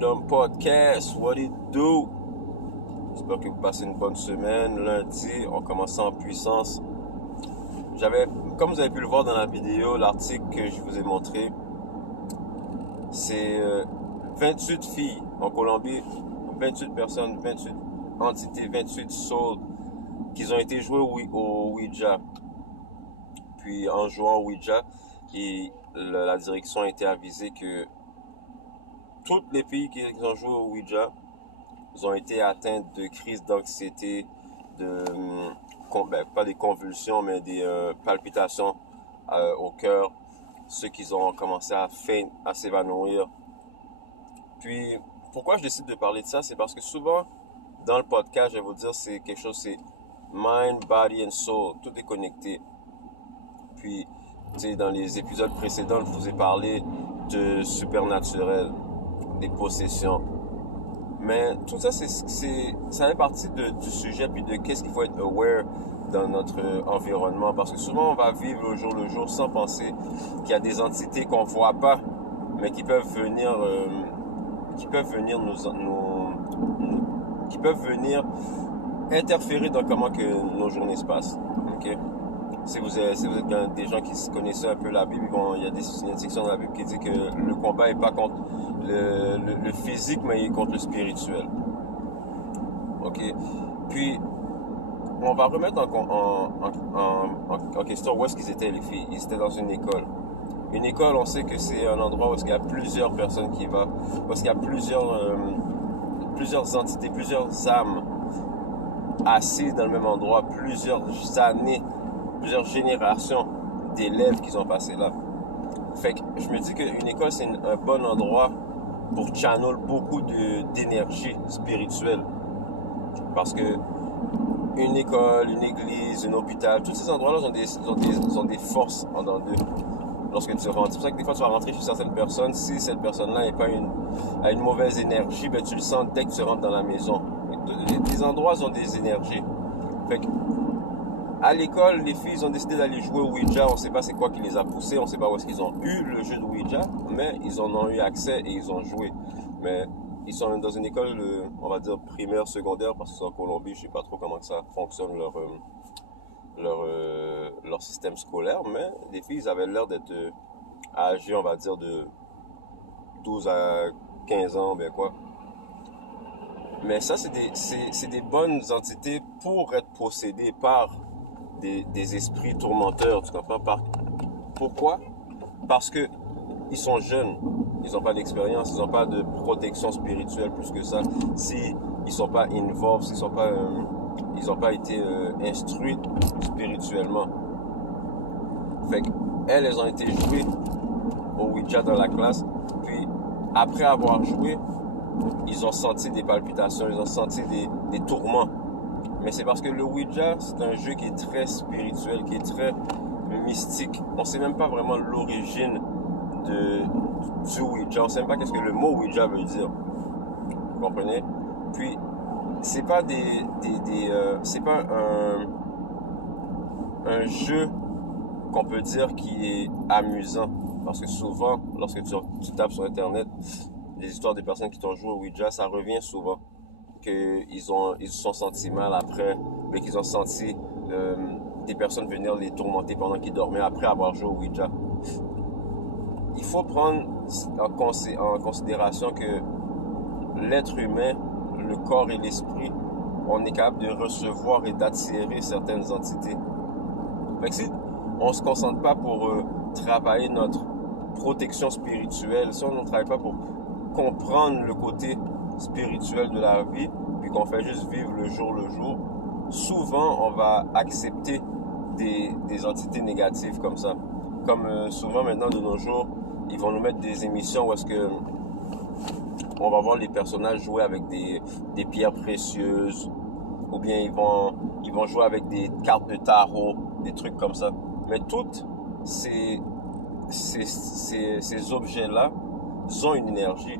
Freedom Podcast, what it do? J'espère que vous passez une bonne semaine. Lundi, on commence en puissance. Comme vous avez pu le voir dans la vidéo, l'article que je vous ai montré, c'est 28 filles en Colombie, 28 personnes, 28 entités, 28 souls qui ont été joués au Ouija. Puis en jouant au Ouija, la direction a été avisée que toutes les filles qui ont joué au Ouija ont été atteintes de crises d'anxiété, pas des convulsions, mais des palpitations au cœur. Ceux qui ont commencé à s'évanouir. Puis, pourquoi je décide de parler de ça? C'est parce que souvent, dans le podcast, je vais vous dire, c'est mind, body and soul. Tout est connecté. Puis, dans les épisodes précédents, je vous ai parlé de supernaturel, des possessions. Mais tout ça, ça fait partie du sujet, puis de qu'est-ce qu'il faut être aware dans notre environnement. Parce que souvent, on va vivre au jour le jour sans penser qu'il y a des entités qu'on ne voit pas, mais qui peuvent venir, interférer dans comment que nos journées se passent. Okay? Si vous êtes des gens qui connaissent un peu la Bible, il y a une section dans la Bible qui dit que le combat n'est pas contre le physique, mais il est contre le spirituel. Ok. Puis, on va remettre en question où est-ce qu'ils étaient, les filles. Ils étaient dans une école. Une école, on sait que c'est un endroit où il y a plusieurs personnes qui vont, où il y a plusieurs entités, plusieurs âmes assises dans le même endroit, plusieurs années, plusieurs générations d'élèves qui sont passés là. Fait que je me dis qu'une école, c'est un bon endroit pour channel beaucoup d'énergie spirituelle. Parce que une école, une église, un hôpital, tous ces endroits-là ont des forces en dedans d'eux. Lorsque tu rentres, c'est pour ça que des fois tu vas rentrer chez certaines personnes, si cette personne-là a une mauvaise énergie, ben tu le sens dès que tu rentres dans la maison. Les endroits ont des énergies. Fait que, à l'école, les filles ont décidé d'aller jouer au Ouija. On ne sait pas c'est quoi qui les a poussées, on ne sait pas où est-ce qu'ils ont eu le jeu de Ouija, mais ils en ont eu accès et ils ont joué. Mais ils sont dans une école, on va dire primaire, secondaire, parce que c'est en Colombie, je ne sais pas trop comment que ça fonctionne leur système scolaire, mais les filles avaient l'air d'être âgées, on va dire, de 12 à 15 ans, bien quoi. Mais ça, c'est des bonnes entités pour être possédées par des esprits tourmenteurs, tu comprends? Pourquoi? Parce que ils sont jeunes, ils n'ont pas d'expérience, ils n'ont pas de protection spirituelle plus que ça. Si ils sont pas involved, s'ils n'ont pas été instruits spirituellement. Fait qu'elles ont été jouées au Ouija dans la classe, puis après avoir joué, ils ont senti des palpitations, ils ont senti des tourments. Mais c'est parce que le Ouija, c'est un jeu qui est très spirituel, qui est très mystique. On ne sait même pas vraiment l'origine du Ouija. On ne sait même pas qu'est-ce que le mot Ouija veut dire. Vous comprenez? Puis, c'est pas c'est pas un jeu qu'on peut dire qui est amusant. Parce que souvent, lorsque tu tapes sur Internet, les histoires des personnes qui ont joué au Ouija, ça revient souvent. Qu'ils se sont sentis mal après, mais qu'ils ont senti des personnes venir les tourmenter pendant qu'ils dormaient après avoir joué au Ouija. Il faut prendre en considération que l'être humain, le corps et l'esprit, on est capable de recevoir et d'attirer certaines entités. Fait que si on ne se concentre pas pour travailler notre protection spirituelle, si on ne travaille pas pour comprendre le côté spirituel de la vie, puis qu'on fait juste vivre le jour, souvent on va accepter des entités négatives comme ça. Comme souvent maintenant de nos jours, ils vont nous mettre des émissions où est-ce que on va voir les personnages jouer avec des pierres précieuses, ou bien ils vont jouer avec des cartes de tarot, des trucs comme ça. Mais toutes ces objets-là ont une énergie.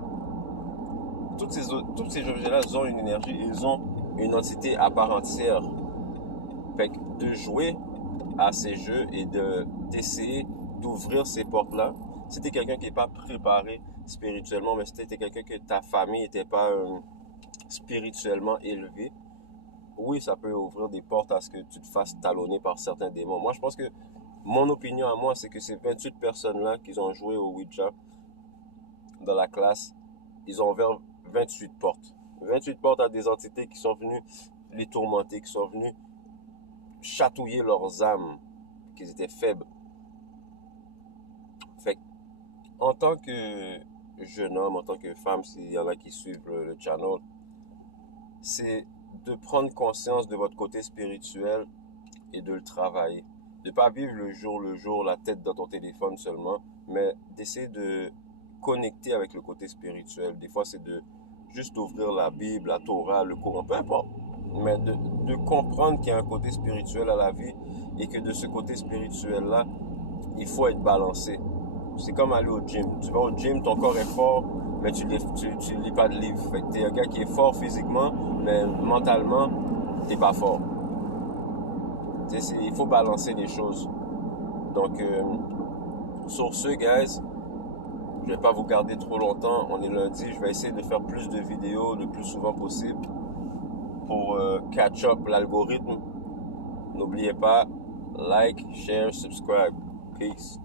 Tous ces objets-là ont une énergie, ils ont une entité à part entière. Fait que de jouer à ces jeux et d'essayer d'ouvrir ces portes-là, si tu es quelqu'un qui n'est pas préparé, spirituellement, mais si tu étais quelqu'un que ta famille n'était pas spirituellement élevée, oui, ça peut ouvrir des portes à ce que tu te fasses talonner par certains démons. Moi, je pense que mon opinion à moi, c'est que ces 28 personnes-là qui ont joué au Ouija dans la classe, ils ont ouvert 28 portes. 28 portes à des entités qui sont venues les tourmenter, qui sont venues chatouiller leurs âmes, qu'ils étaient faibles. Fait en tant que jeune homme, en tant que femme, s'il y en a qui suivent le channel, c'est de prendre conscience de votre côté spirituel et de le travailler. De ne pas vivre le jour, la tête dans ton téléphone seulement, mais d'essayer de connecter avec le côté spirituel. Des fois, c'est de juste ouvrir la Bible, la Torah, le Coran, peu importe. Mais de comprendre qu'il y a un côté spirituel à la vie et que de ce côté spirituel-là, il faut être balancé. C'est comme aller au gym. Tu vas au gym, ton corps est fort, mais tu lis pas de livre. Fait que t'es un gars qui est fort physiquement, mais mentalement, t'es pas fort. Il faut balancer les choses. Donc, sur ce, guys, je vais pas vous garder trop longtemps. On est lundi. Je vais essayer de faire plus de vidéos le plus souvent possible pour catch up l'algorithme. N'oubliez pas, like, share, subscribe. Peace.